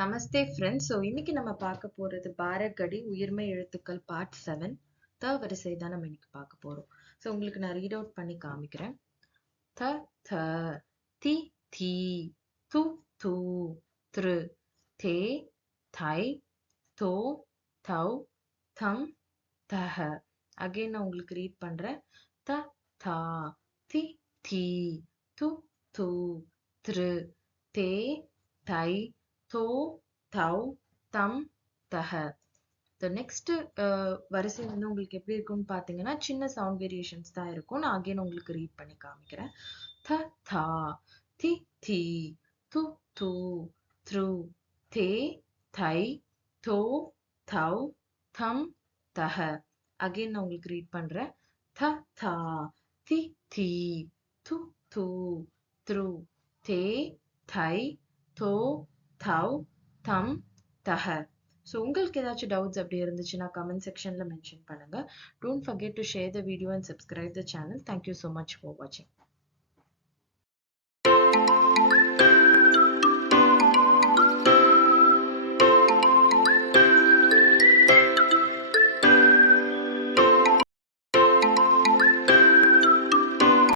நமஸ்தே friends so இன்னைக்கு நம்ம பார்க்க போறது பாரகடி உயிர்மை எழுத்துக்கள் பார்ட் செவன் த வரிசை தான் நம்ம இன்னைக்கு பார்க்க போறோம். ஸோ உங்களுக்கு நான் ரீட் அவுட் பண்ணி காமிக்கிறேன். த த தி தி து து த்ரு தே தை தோ தௌ தம் தஹ. அகைன் நான் உங்களுக்கு ரீட் பண்றேன். த தா தி தி து து த்ரு தே தை தோ தௌ தம் தஹ. த நெக்ஸ்ட் வரிசை வந்து உங்களுக்கு எப்படி இருக்கும்னு பார்த்தீங்கன்னா சின்ன சவுண்ட் வேரியேஷன்ஸ் தான் இருக்கும். நான் அகைன் உங்களுக்கு ரீட் பண்ணி காமிக்கிறேன். த தா தி தி து து த்ரு தே தை தோ தௌ தம் தஹ. அகைன் நான் உங்களுக்கு ரீட் பண்றேன். த தா தி தி து து த்ரு தே தை தோ தவ் தம் தஹ. ஸோ உங்களுக்கு ஏதாச்சும் டவுட்ஸ் அப்படி இருந்துச்சுன்னா கமெண்ட் செக்ஷனில் மென்ஷன் பண்ணுங்க. Don't forget to share the video and subscribe the channel thank you so much for வாட்சிங்